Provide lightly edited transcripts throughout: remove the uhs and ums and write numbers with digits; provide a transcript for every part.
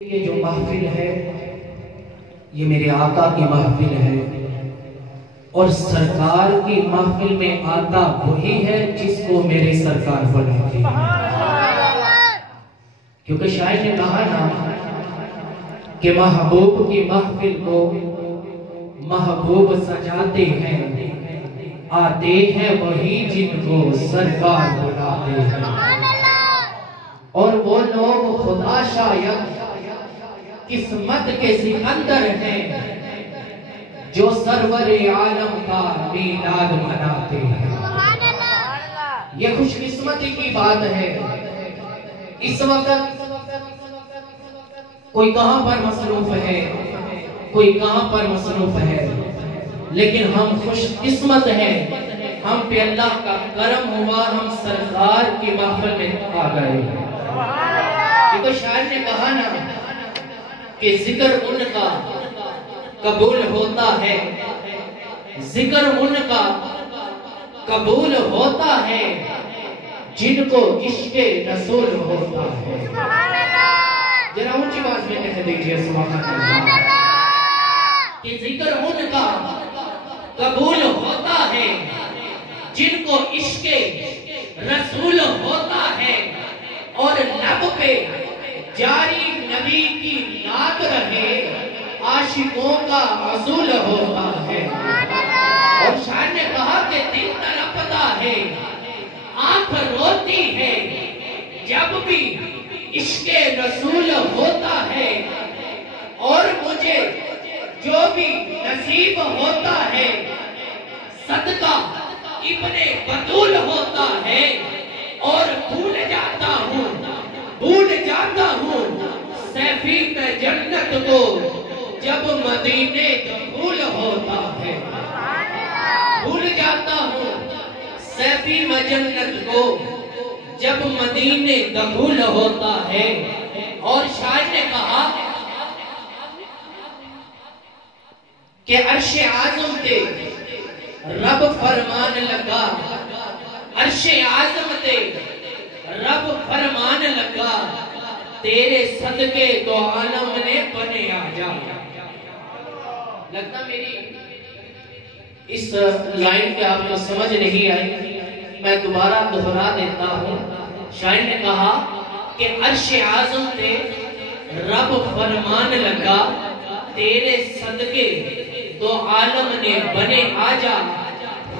یہ جو محفل ہے یہ میرے آقا کی محفل ہے اور سرکار کی محفل میں آتا وہی ہے جس کو میرے سرکار بلاتے ہیں، کیونکہ شاعر نے کہا نا کہ محبوب کی محفل کو محبوب سجاتے ہیں، آتے ہیں وہی جن کو سرکار بلاتے ہیں، اور وہ لوگ خدا شاید قسمت کے سکندر ہیں جو سرور عالم کا میلاد مناتے ہیں۔ یہ خوش قسمتی کی بات ہے۔ اس وقت کوئی کہاں پر مصروف ہے، کوئی کہاں پر مصروف ہے، لیکن ہم خوش قسمت ہیں، ہم پہ اللہ کا کرم ہوا، ہم سرکار کی محفل میں آ گئے۔ یہ تو شاعر نے کہا نا کہ ذکر ان کا قبول ہوتا ہے، ذکر ان کا قبول ہوتا ہے جن کو عشق رسول ہوتا ہے۔ ذرا اونچی آواز میں کہہ دیجئے سبحان اللہ کہ ذکر ان کا قبول ہوتا ہے جن کو عشق رسول ہوتا ہے، اور لب پہ جاری نبی کی نعت رہے عاشقوں کا حصول ہوتا ہے۔ اور شاعر نے کہا کہ دل تڑپتا ہے، آنکھ روتی ہے، جب بھی عشق رسول ہوتا ہے، اور مجھے جو بھی نصیب ہوتا ہے صدقہ ابن بطول ہوتا ہے، اور بھول جاتا ہوں سیفی میں جنت کو جب مدینے دخول ہوتا ہے، بھول جاتا ہوں سیفی میں جنت کو جب مدینے دخول ہوتا ہے۔ اور شاعر نے کہا کہ عرش اعظم تے رب فرمان لگا، عرش اعظم تے رب فرمان لگا، تیرے صدقے تو عالم نے بنے آ جا۔ لگتا میری اس لائن کے آپ کو سمجھ نہیں آئی، میں دوبارہ دہرا دیتا ہوں۔ شاعر نے کہا کہ عرش اعظم تے رب فرمان لگا، تیرے صدقے تو عالم نے بنے آ جا،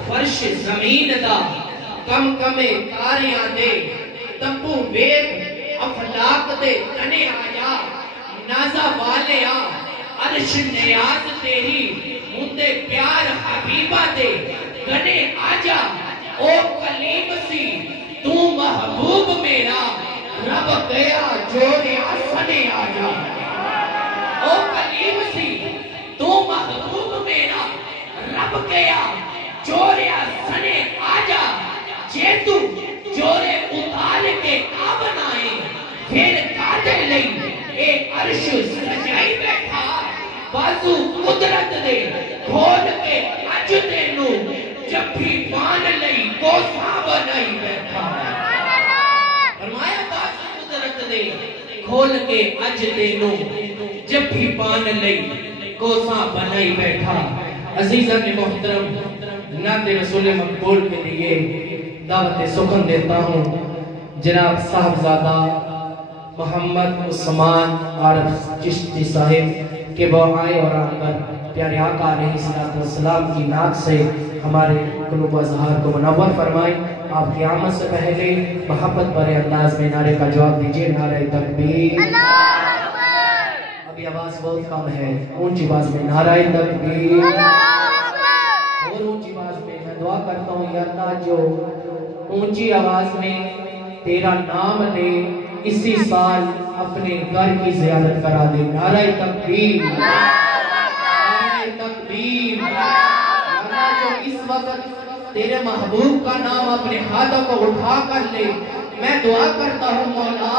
فرش زمین دا کم کمے تاریاں دے تپو ویب افلاق دے تنے آیا، نازا والیا عرش نیاز تیری مندے پیار حبیبہ دے گنے آجا، او کلیم سی تو محبوب میرا رب گیا جوریا سنے آجا، او کلیم سی تو محبوب میرا رب گیا جوریا سنے آجا، جے تو جورے اتال کے آبن آئے پھر کاٹے لئی اے عرش سجائی بیٹھا، بازو قدرت دے کھول کے اج دینو جب بھی پان لئی کوسا بنائی بیٹھا۔ فرمایا بازو قدرت دے کھول کے اج دینو جب بھی پان لئی کوسا بنائی بیٹھا۔ عزیزان محترم، نعت رسول مقبول کے لیے دعوت سخن دیتا ہوں جناب صاحبزادہ محمد عثمان عارف چشتی صاحب کہ وہ آئے اور آ کر پیارے آقا علیہ السلام کی نعت سے ہمارے قلوب و اذہان کو منور فرمائیں۔ آپ کی آمد سے پہلے محبت بھرے انداز میں نعرے کا جواب دیجئے، نعرہ تکبیر۔ ابھی آواز بہت کم ہے، اونچی آواز میں نعرہ تکبیر، اور اونچی آواز میں میں دعا کرتا ہوں یا اللہ جو اونچی آواز میں تیرا نام لے اسی سال اپنے گھر کی زیارت کرا دے۔ نعرہ تکبیر، نعرہ تکبیر۔ اللہ جو اس وقت تیرے محبوب کا نام اپنے ہاتھوں کو اٹھا کر لے، میں دعا کرتا ہوں مولا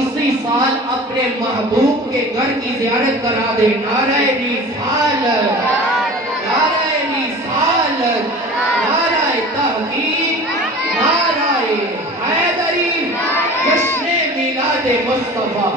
اسی سال اپنے محبوب کے گھر کی زیارت کرا دے۔ نعرہ رسالت، نعرہ رسالت، نعرہ تحقیق، نعرہ حیدری، جشن میلاد مصطفیٰ۔